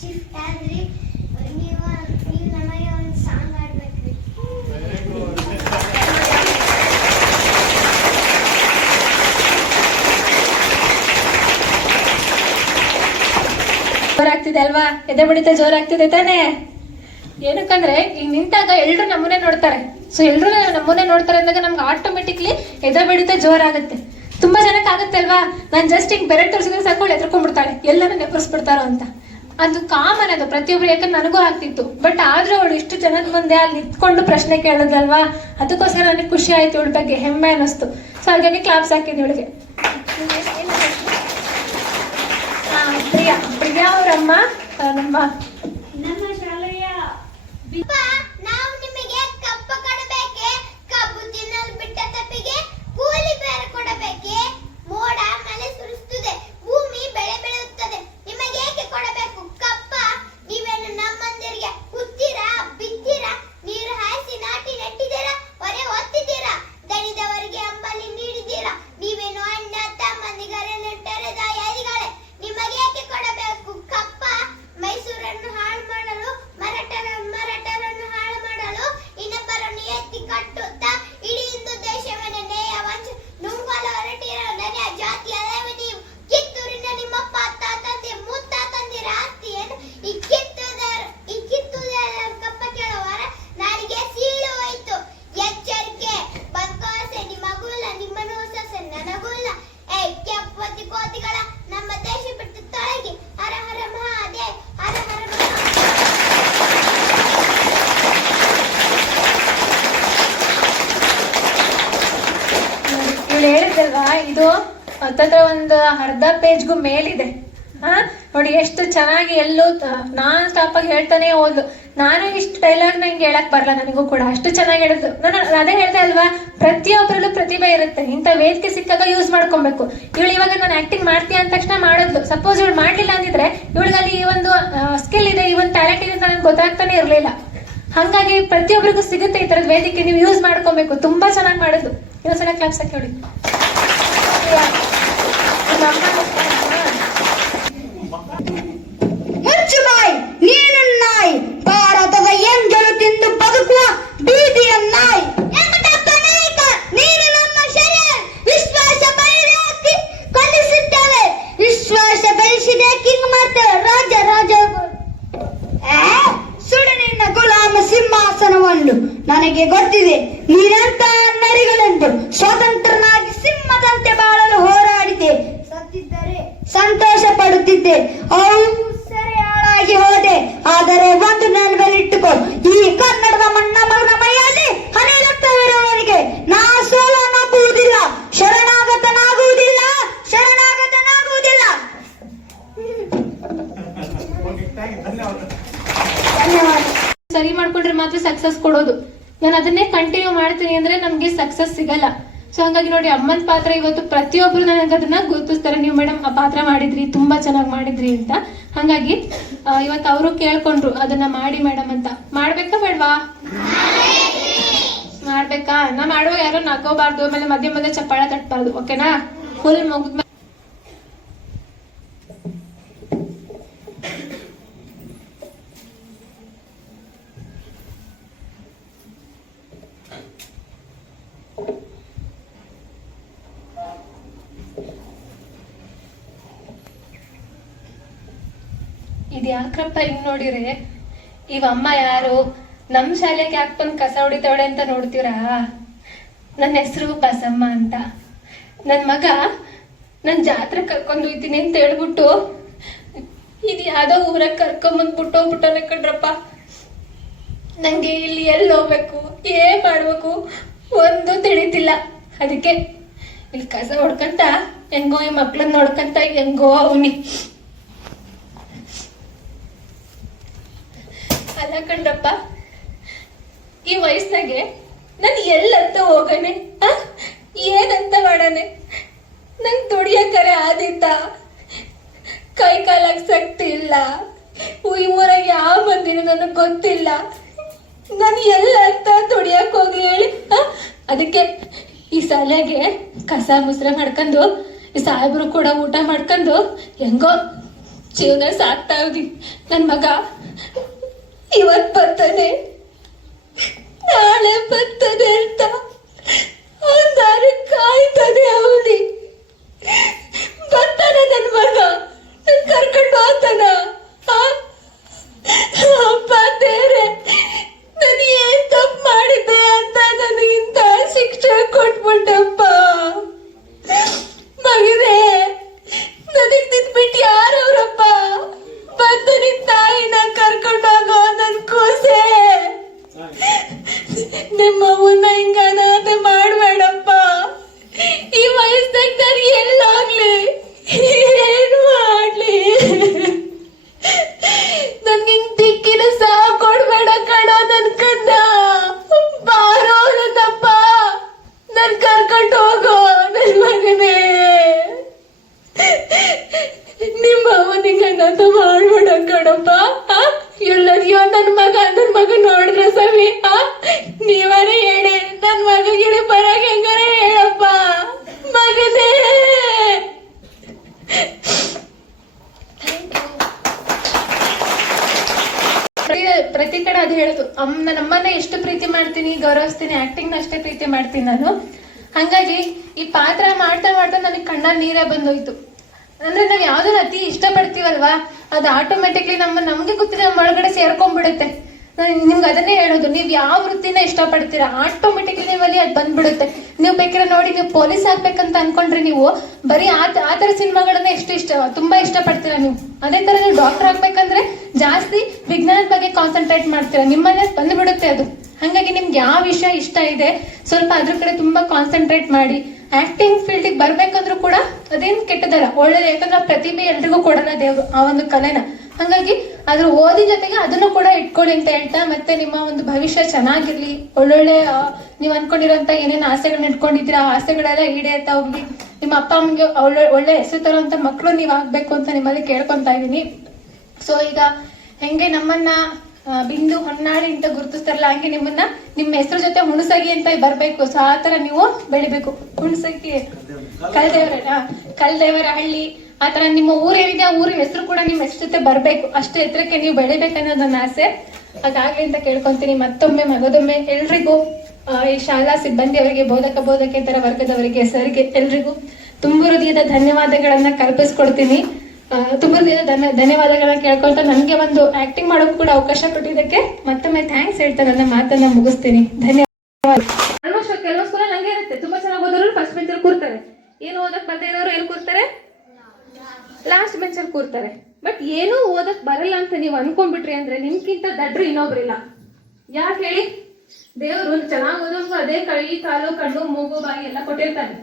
Shift ಆದ್ರಿ ಜೋರಾಗ್ತಿದೆ ಅಲ್ವಾ? ಎದೆ ಜೋರಾಗ್ತಿದೆ ತಾನೇ? ಏನಕ್ಕಂದ್ರೆ, ಈಗ ನಿಂತಾಗ ಎಲ್ರು ನಮ್ಮನೆ ನೋಡ್ತಾರೆ. ಸೊ ಎಲ್ರು ನಮ್ಮನೆ ನೋಡ್ತಾರೆ ಅಂದಾಗ ನಮ್ಗೆ ಆಟೋಮೆಟಿಕ್ಲಿ ಎದೆ ಬಡಿತ ಜೋರಾಗುತ್ತೆ. ತುಂಬಾ ಜನಕ್ಕೆ ಆಗುತ್ತೆ ಅಲ್ವಾ? ನಾನು ಜಸ್ಟ್ ಹಿಂಗ್ ಬೆರೆ ತೋರಿಸಿದ್ರೆ ಸಾಕು ಎದ್ರಕೊಂಡ್ಬಿಡ್ತಾಳೆ ಎಲ್ಲರೂ ನೆಪರ್ಸ್ಬಿಡ್ತಾರೋ ಅಂತ. ಅದು ಕಾಮನ್ ಅದು ಪ್ರತಿಯೊಬ್ರು ಯಾಕಂದ್ರೆ ನನಗೂ ಆಗ್ತಿತ್ತು. ಬಟ್ ಆದ್ರೂ ಅವಳು ಇಷ್ಟು ಜನದ ಮುಂದೆ ಅಲ್ಲಿ ನಿಂತ್ಕೊಂಡು ಪ್ರಶ್ನೆ ಕೇಳೋದಲ್ವಾ? ಅದಕ್ಕೋಸ್ಕರ ನನಗೆ ಖುಷಿ ಆಯ್ತು ಇವಳ ಬಗ್ಗೆ ಹೆಮ್ಮೆ ಅನ್ನಿಸ್ತು ಸೊ ಹಾಗಾಗಿ ಕ್ಲಾಪ್ಸ್ ಹಾಕಿದ್ದೆ ಇವಳಿಗೆ. ಪ್ರಿಯಾ ಪ್ರಿಯಾ ಅವರಮ್ಮ ನಮ್ಮ ಕಬ್ಬು ತಿನ್ನಲು ಬಿಟ್ಟ ತಪ್ಪಿಗೆ ಕೂಲಿ ಬೇರೆ ಕೊಡಬೇಕೆ? ಹತ್ತತ್ರ ಒಂದು ಅರ್ಧ ಪೇಜ್ಗೂ ಮೇಲಿದೆ. ಹಾ? ನೋಡಿ ಎಷ್ಟು ಚೆನ್ನಾಗಿ ಎಲ್ಲೂ ನಾನ್ ಸ್ಟಾಪ್ ಆಗಿ ಹೇಳ್ತಾನೆ ಹೋದ್ಲು. ನಾನು ಇಷ್ಟು ಡೈಲಾಗ್ ನಂಗೆ ಹೇಳಕ್ ಬರಲ್ಲ ನನಗೂ ಕೂಡ. ಅಷ್ಟು ಚೆನ್ನಾಗಿ ಹೇಳಿದ್ಲು ನಾನು ಅದೇ ಹೇಳ್ದೆ ಅಲ್ವಾ? ಪ್ರತಿಯೊಬ್ಬರಲ್ಲೂ ಪ್ರತಿಭೆ ಇರುತ್ತೆ. ಇಂಥ ವೇದಿಕೆ ಸಿಕ್ಕಾಗ ಯೂಸ್ ಮಾಡ್ಕೊಬೇಕು. ಇವಳು ಇವಾಗ ನಾನು ಆಕ್ಟಿಂಗ್ ಮಾಡ್ತೀಯ ಅಂದ ತಕ್ಷಣ ಮಾಡೋದು ಸಪೋಸ್ ಇವಳು ಮಾಡ್ಲಿಲ್ಲ ಅಂದಿದ್ರೆ ಇವಳಿಗಲ್ಲಿ ಈ ಒಂದು ಸ್ಕಿಲ್ ಇದೆ, ಈ ಒಂದು ಟ್ಯಾಲೆಂಟ್ ಇದೆ ನನಗೆ ಗೊತ್ತಾಗ್ತಾನೆ ಇರಲಿಲ್ಲ. ಹಂಗಾಗಿ ಪ್ರತಿಯೊಬ್ಬರಿಗೂ ಸಿಗುತ್ತೆ ಈ ತರದ ವೇದಿಕೆ. ನೀವು ಯೂಸ್ ಮಾಡ್ಕೊಬೇಕು. ತುಂಬಾ ಚೆನ್ನಾಗಿ ಮಾಡಿದ್ಲು. ಇನ್ನೊಂದ್ಸಲ ಕ್ಲಾಪ್ಸ್ ಹಾಕಿ ಅವು ಸರಿ ಹಾಳಾಗಿ ಹೋದೆ. ಆದರೆ ಒಂದು ನೆನಪಲ್ಲಿಟ್ಟುಕೋ ಈ ಕನ್ನಡದ ಮಣ್ಣ ಮಗನ ಮೈಯಲ್ಲಿ ಹನಿ ರಕ್ತವಿರುವವನಿಗೆ ನಾ ಸೋಲನಾಗುವುದಿಲ್ಲ ಶರಣಾಗತನಾಗುವುದಿಲ್ಲ. ಶರಣಾಗತನಾಗುವುದಿಲ್ಲ. ಸರಿ ಮಾಡ್ಕೊಂಡ್ರೆ ಮಾತ್ರ ಸಕ್ಸಸ್ ಕೊಡೋದು. ನಾನು ಅದನ್ನೇ ಕಂಟಿನ್ಯೂ ಮಾಡ್ತೀನಿ ಅಂದ್ರೆ ನಮ್ಗೆ ಸಕ್ಸಸ್ ಸಿಗಲ್ಲ. ಸೊ ಹಂಗಾಗಿ ನೋಡಿ ಅಮ್ಮನ ಪಾತ್ರ ಇವತ್ತು ಪ್ರತಿಯೊಬ್ರು ನನಗೆ ಅದನ್ನ ಗುರುತಿಸ್ತಾರೆ. ನೀವು ಮೇಡಮ್ ಆ ಪಾತ್ರ ಮಾಡಿದ್ರಿ, ತುಂಬಾ ಚೆನ್ನಾಗಿ ಮಾಡಿದ್ರಿ ಅಂತ. ಹಂಗಾಗಿ ಇವತ್ತು ಅವರು ಕೇಳ್ಕೊಂಡ್ರು ಅದನ್ನ ಮಾಡಿ ಮೇಡಮ್ ಅಂತ. ಮಾಡ್ಬೇಕಾ ಬೇಡವಾ? ಮಾಡ್ಬೇಕಾ? ನಾ ಮಾಡುವಾಗ ಯಾರೋ ನಗೋಬಾರ್ದು ಆಮೇಲೆ ಮಧ್ಯ ಮಧ್ಯೆ ಚಪ್ಪಾಳ ತಟ್ಟಬಾರ್ದು ಓಕೆನಾ ಫುಲ್ ಮುಗಿದ್ಮೇಲೆ ಇದು ಯಾಕ್ರಪ್ಪ ಹಿಂಗ್ ನೋಡಿರಿ? ಇವ ಅಮ್ಮ ಯಾರು? ನಮ್ ಶಾಲೆಗೆ ಯಾಕೆ ಬಂದು ಕಸ ಹೊಡಿತಾವಳೆ ಅಂತ ನೋಡ್ತೀರಾ? ನನ್ನ ಹೆಸರು ಬಸಮ್ಮ ಅಂತ. ನನ್ ಮಗ ನನ್ ಜಾತ್ರೆ ಕರ್ಕೊಂಡು ಹೋಯ್ತೀನಿ ಅಂತ ಹೇಳ್ಬಿಟ್ಟು ಇದು ಯಾವ್ದೋ ಊರಾಗ ಕರ್ಕೊಂಬಂದ್ ಬಿಟ್ಟೋಗ್ಬಿಟ್ಟನೆ ಕಣ್ರಪ್ಪ ನಂಗೆ ಇಲ್ಲಿ ಎಲ್ಲಿ ಹೋಗ್ಬೇಕು? ಏನ್ ಮಾಡ್ಬೇಕು? ಒಂದು ತಿಳಿತಿಲ್ಲ. ಅದಕ್ಕೆ ಇಲ್ಲಿ ಕಸ ಹೊಡ್ಕಂತ ಹೆಂಗೋ ಈ ಮಕ್ಳನ್ನ ನೋಡ್ಕಂತ ಹೆಂಗೋ ಅವನಿ ಅಲ್ಲ ಕಣ್ರಪ್ಪ ಈ ವಯಸ್ಸಾಗೆ ನಾನು ಎಲ್ಲಂತ ಹೋಗನೆ? ಏನಂತ ಮಾಡನೆ? ನಂಗೆ ದುಡಿಯಕರೆ ಆದಿತ್ತ. ಕೈ ಕಾಲಾಗ ಶಕ್ತಿ ಇಲ್ಲ. ಈ ಊರಾಗ ಯಾವ ಮಂದಿನೂ ನನಗೆ ಗೊತ್ತಿಲ್ಲ. ನಾನು ಎಲ್ಲ ಅಂತ ಹೋಗಿ ಹೇಳಿ ಅದಕ್ಕೆ ಈ ಸಲಗೆ ಕಸ ಮುಸ್ರೆ ಮಾಡ್ಕೊಂಡು ಈ ಸಾಹೇಬರು ಕೂಡ ಊಟ ಮಾಡ್ಕೊಂಡು ಹೆಂಗೋ ಜೀವನ ಸಾಕ್ತಾ ಇದ್ದೀನಿ ನನ್ನ ಮಗ ಇವತ್ ಬರ್ತಾನೆ ನಾಳೆ ಬರ್ತಾನೆ ಅಂತ ಅವನು ಕಾಯ್ತಾನೆ ಅವನಿ ಬರ್ತಾನೆ ನನ್ನ ಮಗ ನನ್ ಕರ್ಕೊಂಡು ಹೋಗ್ತಾನ ಆ? ಅಪ್ಪ ದೇವ್ರೆ ನಾನು ಏನ್ ತಪ್ಪು ಮಾಡಿದ್ದೆ ಅಂತ ನನಗೆ ಇಂಥ ಶಿಕ್ಷೆ ಕೊಟ್ಬಿಟ್ಟಪ್ಪ ಮಗನೇ ನನಗ್ ನಿಂತ್ಬಿಟ್ಟು ಯಾರವ್ರಪ್ಪ ಬಂದು ನಿನ್ ತಾಯಿನ ಕರ್ಕೊಂಡೋಗೋ ನನ್ ಕೂಸೆ ನಿಮ್ಮ ಅವನ್ನ ಹಿಂಗ ಅನಾಥ ಮಾಡ್ಬೇಡಪ್ಪ ಈ ವಯಸ್ಸಾಗ ನಾನು ಎಲ್ಲೋಗ್ಲಿ ಏನು ಮಾಡ್ಲಿ ನನ್ಗೆ ಹಿಂಗ್ ದಿಕ್ಕಿನ ಸಾವು ಕೊಡ್ಬೇಡ ಕಣೋ ನನ್ ಕನ್ನ ಬಾರೋ ನನ್ನಪ್ಪ ನನ್ ಕರ್ಕೊಂಡು ಹೋಗೋ ನನ್ ಮಗನೇ ನಿಮ್ಮ ಅವನಿಗೆ ಅನಾಥ ಮಾಡ್ಬೇಡ ಕಣಪ್ಪ ಆ? ಎಲ್ಲರಿಯೋ ನನ್ ಮಗ ನನ್ ಮಗ ನೋಡಿದ್ರ ಸವಿ ಆ? ನೀವರೇ ಹೇಳಿ ನನ್ ಮಗ ಗಿಳಿ ಬರಕ್ ಹೆಂಗಾರೆ ಹೇಳಪ್ಪ ಮಗನೇ ಪ್ರತಿ- ಪ್ರತಿ ಕಡೆ ಅದು ಹೇಳುದು ಅಮ್ಮ ನನ್ನ ಅಮ್ಮನ ಎಷ್ಟು ಪ್ರೀತಿ ಮಾಡ್ತೀನಿ ಗೌರವಿಸ್ತೀನಿ ಆಕ್ಟಿಂಗ್ ಅಷ್ಟೇ ಪ್ರೀತಿ ಮಾಡ್ತೀನಿ ನಾನು. ಹಂಗಾಗಿ ಈ ಪಾತ್ರ ಮಾಡ್ತಾ ಮಾಡ್ತಾ ನನಗೆ ಕಣ್ಣ ನೀರೇ ಬಂದೋಯ್ತು. ಅಂದ್ರೆ ನಾವ್ ಯಾವ್ದನ್ನ ಅತಿ ಇಷ್ಟಪಡ್ತೀವಲ್ವಾ? ಅದು ಆಟೋಮೆಟಿಕ್ಲಿ ನಮ್ಮ, ನಮ್ಗೆ ಗೊತ್ತಿಲ್ಲ ನಮ್ಮ ಒಳಗಡೆ ಸೇರ್ಕೊಂಡ್ಬಿಡುತ್ತೆ. ನಿಮ್ಗೆ ಅದನ್ನೇ ಹೇಳೋದು, ನೀವ್ ಯಾವ ವೃತ್ತಿನ ಇಷ್ಟಪಡ್ತೀರಾ? ಆಟೋಮೆಟಿಕ್ಲಿ ನಿಮ್ಮಲ್ಲಿ ಅದು ಬಂದ್ಬಿಡುತ್ತೆ. ನೀವು ಬೇಕಾದ್ರೆ ನೋಡಿ, ನೀವು ಪೊಲೀಸ್ ಆಗ್ಬೇಕಂತ ಅನ್ಕೊಂಡ್ರೆ ನೀವು ಬರೀ ಆ ಆ ಸಿನಿಮಾಗಳನ್ನ ಎಷ್ಟು ಇಷ್ಟ, ತುಂಬಾ ಇಷ್ಟಪಡ್ತೀರಾ ನೀವು? ಅದೇ ತರ ನೀವು ಡಾಕ್ಟರ್ ಆಗ್ಬೇಕಂದ್ರೆ ಜಾಸ್ತಿ ವಿಜ್ಞಾನದ ಬಗ್ಗೆ ಕಾನ್ಸಂಟ್ರೇಟ್ ಮಾಡ್ತೀರಾ? ನಿಮ್ಮಲ್ಲೇ ಬಂದ್ಬಿಡುತ್ತೆ ಅದು. ಹಾಗಾಗಿ ನಿಮ್ಗೆ ಯಾವ ವಿಷಯ ಇಷ್ಟ ಇದೆ, ಸ್ವಲ್ಪ ಅದ್ರ ಕಡೆ ತುಂಬಾ ಕಾನ್ಸಂಟ್ರೇಟ್ ಮಾಡಿ. ಆಕ್ಟಿಂಗ್ ಫೀಲ್ಡಿಗೆ ಬರ್ಬೇಕಂದ್ರೂ ಕೂಡ ಅದೇನ್ ಕೆಟ್ಟದಲ್ಲ, ಒಳ್ಳೇದು. ಯಾಕಂದ್ರೆ ಪ್ರತಿಭೆ ಎಲ್ರಿಗೂ ಕೊಡಲ್ಲ ದೇವ್ರು, ಆ ಒಂದು ಕಲೆನ. ಹಾಗಾಗಿ ಅದ್ರ ಓದಿ ಜೊತೆಗೆ ಅದನ್ನು ಕೂಡ ಇಟ್ಕೊಳ್ಳಿ ಅಂತ ಹೇಳ್ತಾ, ಮತ್ತೆ ನಿಮ್ಮ ಒಂದು ಭವಿಷ್ಯ ಚೆನ್ನಾಗಿರ್ಲಿ. ಒಳ್ಳೊಳ್ಳೆ ನೀವು ಅನ್ಕೊಂಡಿರೋಂತ ಏನೇನು ಆಸೆಗಳನ್ನ ಇಟ್ಕೊಂಡಿದ್ದೀರಾ, ಆ ಆಸೆಗಳೆಲ್ಲ ಈಡೇರ್ತಾ ಹೋಗ್ಲಿ ನಿಮ್ಮ ಅಪ್ಪ ಅಮ್ಮಗೆ ಒಳ್ಳೆ ಒಳ್ಳೆ ಹೆಸರು ತರುವಂತ ಮಕ್ಕಳು ನೀವು ಆಗ್ಬೇಕು ಅಂತ ನಿಮ್ಮಲ್ಲಿ ಕೇಳ್ಕೊತಾ ಇದೀನಿ ಸೊ ಈಗ ಹೆಂಗೆ ನಮ್ಮನ್ನ ಬಿಂದು ಹೊನ್ನಾಳಿ ಅಂತ ಗುರುತಿಸ್ತಾರಲ್ಲ, ಹಂಗೆ ನಿಮ್ಮನ್ನ ನಿಮ್ಮ ಹೆಸರು ಜೊತೆ ಹುಣಸಗಿ ಅಂತ ಬರ್ಬೇಕು. ಸೊ ಆ ತರ ನೀವು ಬೆಳಿಬೇಕು. ಹುಣಸಗಿ ಕಲ್ದೇವರ ಕಲ್ದೇವರ ಹಳ್ಳಿ ಆ ತರ ನಿಮ್ಮ ಏನಿದೆ, ಆ ಊರ ಹೆಸರು ಕೂಡ ನಿಮ್ಮ ಹೆಸರು ಜೊತೆ ಬರ್ಬೇಕು. ಅಷ್ಟು ಎತ್ತರಕ್ಕೆ ನೀವು ಬೆಳಿಬೇಕನ್ನೋದು ನನ್ನ ಆಸೆ. ಅದಾಗ್ಲಿ ಅಂತ ಕೇಳ್ಕೊಂತೀನಿ. ಮತ್ತೊಮ್ಮೆ ಮಗದೊಮ್ಮೆ ಎಲ್ರಿಗೂ ಈ ಶಾಲಾ ಸಿಬ್ಬಂದಿಯವರಿಗೆ, ಬೋಧಕ, ಬೋಧಕೇತರ ವರ್ಗದವರಿಗೆ, ಸರ್ಗೆ ಎಲ್ರಿಗೂ ತುಂಬ ಹೃದಯದ ಧನ್ಯವಾದಗಳನ್ನ ಕಲ್ಪಿಸ್ಕೊಡ್ತೀನಿ. ತುಂಬ ಧನ್ಯ, ಧನ್ಯವಾದಗಳನ್ನ ಕೇಳ್ಕೊಳ್ತಾ ನನಗೆ ಒಂದು ಆಕ್ಟಿಂಗ್ ಮಾಡೋಕ್ಕೂ ಕೂಡ ಅವಕಾಶ ಕೊಟ್ಟಿದ್ದಕ್ಕೆ ಮತ್ತೊಮ್ಮೆ ಥ್ಯಾಂಕ್ಸ್ ಹೇಳ್ತಾ ನನ್ನ ಮಾತನ್ನ ಮುಗಿಸ್ತೀನಿ. ಧನ್ಯವಾದ ಆಲ್ಮೋಸ್ಟ್ ಕೆಲವು ಸ್ಕೂಲ ನಂಗೆ ಇರುತ್ತೆ. ತುಂಬಾ ಚೆನ್ನಾಗಿ ಓದೋರು ಫಸ್ಟ್ ಬೆಂಚಲ್ಲಿ ಕೂರ್ತಾರೆ. ಏನು ಓದಕ್ ಬರ್ತಾ ಇರೋರು ಎಲ್ಲಿ ಕೂರ್ತಾರೆ? ಲಾಸ್ಟ್ ಬೆಂಚಲ್ಲಿ ಕೂರ್ತಾರೆ. ಬಟ್ ಏನೂ ಓದಕ್ ಬರಲ್ಲ ಅಂತ ನೀವು ಅನ್ಕೊಂಡ್ಬಿಟ್ರಿ ಅಂದ್ರೆ ನಿಮ್ಗಿಂತ ದಡ್ರು ಇನ್ನೊಬ್ರಿಲ್ಲ. ಯಾಕೆ ಹೇಳಿ? ದೇವರು ಚೆನ್ನಾಗಿ ಓದೋಂಗು ಅದೇ ಕೈ, ಕಾಲು, ಕಣ್ಣು, ಮೂಗು, ಬಾಯಿ ಎಲ್ಲ ಕೊಟ್ಟಿರ್ತಾನೆ.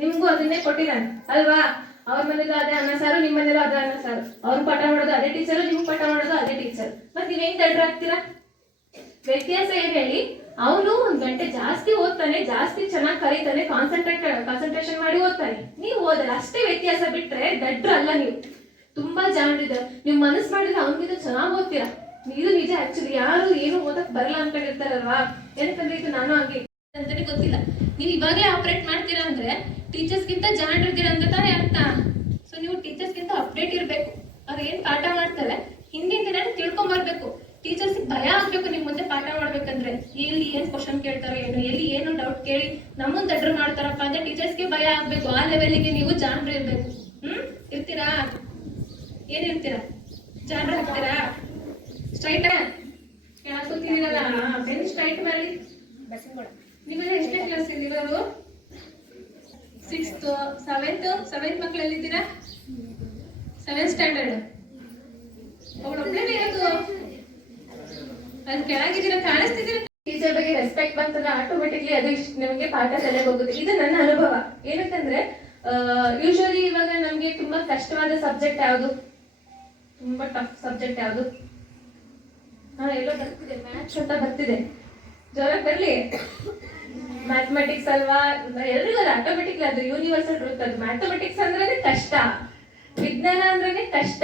ನಿಮ್ಗೂ ಅದನ್ನೇ ಕೊಟ್ಟಿದ್ದಾನೆ. ಅಲ್ವಾ? ಅವ್ರ ಮನೇಲೂ ಅದೇ ಅನ್ನ ಸಾರು ನಿಮ್ಮ ಮನೇಲೂ ಅದೇ ಅನ್ನ ಸಾರು. ಅವ್ರು ಪಾಠ ಮಾಡೋದು ಅದೇ ಟೀಚರ್ ನಿಮ್ಗೆ ಪಾಠ ಮಾಡೋದು ಅದೇ ಟೀಚರ್ ಮತ್ತೆ ನೀವ್ ಹೆಂಗ್ ತಡ್ರ ಆಗ್ತೀರಾ? ವ್ಯತ್ಯಾಸ ಏನ್ ಹೇಳಿ, ಅವನು ಒಂದ್ ಗಂಟೆ ಜಾಸ್ತಿ ಓದ್ತಾನೆ, ಜಾಸ್ತಿ ಚೆನ್ನಾಗಿ ಕರೀತಾನೆ ಕಾನ್ಸಂಟ್ರೇಟ್ ಕಾನ್ಸಂಟ್ರೇಷನ್ ಮಾಡಿ ಓದ್ತಾನೆ. ನೀವು ಓದಲ್ಲ, ಅಷ್ಟೇ ವ್ಯತ್ಯಾಸ ಬಿಟ್ರೆ ದಡ್ರ ಅಲ್ಲ ನೀವು. ತುಂಬಾ ಜಾಣ್ರಿದೆ ನೀವು ಮನಸ್ಸು ಮಾಡಿದ್ರೆ ಅವನಿಗಿಂತ ಚೆನ್ನಾಗಿ ಓದ್ತೀರಾ? ಇದು ನಿಜ ಆಕ್ಚುಲಿ ಯಾರು ಏನು ಓದಕ್ ಬರಲ್ಲ ಅನ್ಕೊಂಡಿರ್ತಾರಲ್ವಾ? ಏನಕ್ಕಂದ್ರೆ ಇದು ನಾನು ಹಾಗೆ. ಅಂತಾನೆ ಗೊತ್ತಿಲ್ಲ. ನೀವು ಇವಾಗಲೇ ಆಪರೇಟ್ ಮಾಡ್ತೀರಾ ಅಂದ್ರೆ ಟೀಚರ್ಸ್ಗಿಂತ ಜಾಣ್ರಿದ್ದೀರಾ ಅಂತ ತಾನೇ ಅರ್ಥ? ಸೊ ನೀವು ಟೀಚರ್ಸ್ಗಿಂತ ಅಪ್ಡೇಟ್ ಇರಬೇಕು. ಅವ್ರು ಏನು ಪಾಠ ಮಾಡ್ತಾರೆ ಹಿಂದಿನ ದಿನ ತಿಳ್ಕೊಂಬರ್ಬೇಕು ಟೀಚರ್ಸ್ ಭಯ ಆಗ್ಬೇಕು ನಿಮ್ ಮುಂದೆ ಪಾಠ ಮಾಡ್ಬೇಕಂದ್ರೆ. ಎಲ್ಲಿ ಏನ್ ಕ್ವಶನ್ ಕೇಳ್ತಾರೋ ಏನು ಎಲ್ಲಿ ಏನು ಡೌಟ್ ಕೇಳಿ ನಮ್ಮನ್ ದಡ್ರು ಮಾಡ್ತಾರಪ್ಪ ಅಂದ್ರೆ ಟೀಚರ್ಸ್ಗೆ ಭಯ ಆಗ್ಬೇಕು. ಆ ಲೆವೆಲ್ಗೆ ನೀವು ಜಾಣ್ರು ಇರ್ಬೇಕು. ಹ್ಮ್? ಇರ್ತೀರಾ? ಏನ್ ಇರ್ತೀರಾ? ಜಾನ್ರ ಹಾಕ್ತೀರಾ ಸ್ಟ್ರೈಟ್ ಯಾಕೆ ಕೂತಿದ್ದೀರಲ್ಲ? ಬೆನ್ ಸ್ಟ್ರೈಟ್ ಮಾಡಿ. ನೀವೆಲ್ಲ ಎಷ್ಟನೇ ಕ್ಲಾಸ್ ಇರೋದು ಸಿಕ್ಸ್ತ್ ಸೆವೆಂತ್ ಸೆವೆಂತ್ ಮಕ್ಳು ಎಲ್ಲಿದ್ದೀರಾ? ಸೆವೆಂತ್ ಸ್ಟ್ಯಾಂಡರ್ಡ್ ಇರೋದು ಅದು ಕೆಳಗಿದ್ದೀರಾ, ಕಾಣಿಸ್ತಿದ್ದೀರಾ? ಟೀಚರ್ ಬಗ್ಗೆ ರೆಸ್ಪೆಕ್ಟ್ ಬಂತಂದ್ರೆ ಆಟೋಮೆಟಿಕ್ಲಿ ಅದು ನಿಮಗೆ ಪಾಠ ತಲೆ ಹೋಗುತ್ತೆ. ಇದು ನನ್ನ ಅನುಭವ. ಏನಕ್ಕಂದ್ರೆ ಯೂಶಲಿ ಇವಾಗ ನಮ್ಗೆ ತುಂಬಾ ಕಷ್ಟವಾದ ಸಬ್ಜೆಕ್ಟ್ ಯಾವುದು? ತುಂಬಾ ಟಫ್ ಸಬ್ಜೆಕ್ಟ್ ಯಾವುದು? ಹಾ, ಎಲ್ಲೋ ಬರ್ತಿದೆ. ಮ್ಯಾಥ್ಸ್ ಅಂತ ಬರ್ತಿದೆ. ಜೋರಾಗಿ ಬರ್ಲಿ. ಮ್ಯಾಥಮೆಟಿಕ್ಸ್ ಅಲ್ವಾ? ಎಲ್ರಿಗೂ ಅದು ಆಟೋಮೆಟಿಕ್ಲಿ ಅದು ಯೂನಿವರ್ಸಲ್ ಟ್ರೂತ್ ಅದು ಮ್ಯಾಥಮೆಟಿಕ್ಸ್ ಅಂದ್ರೆ ಕಷ್ಟ. ವಿಜ್ಞಾನ ಅಂದ್ರೆ ಕಷ್ಟ.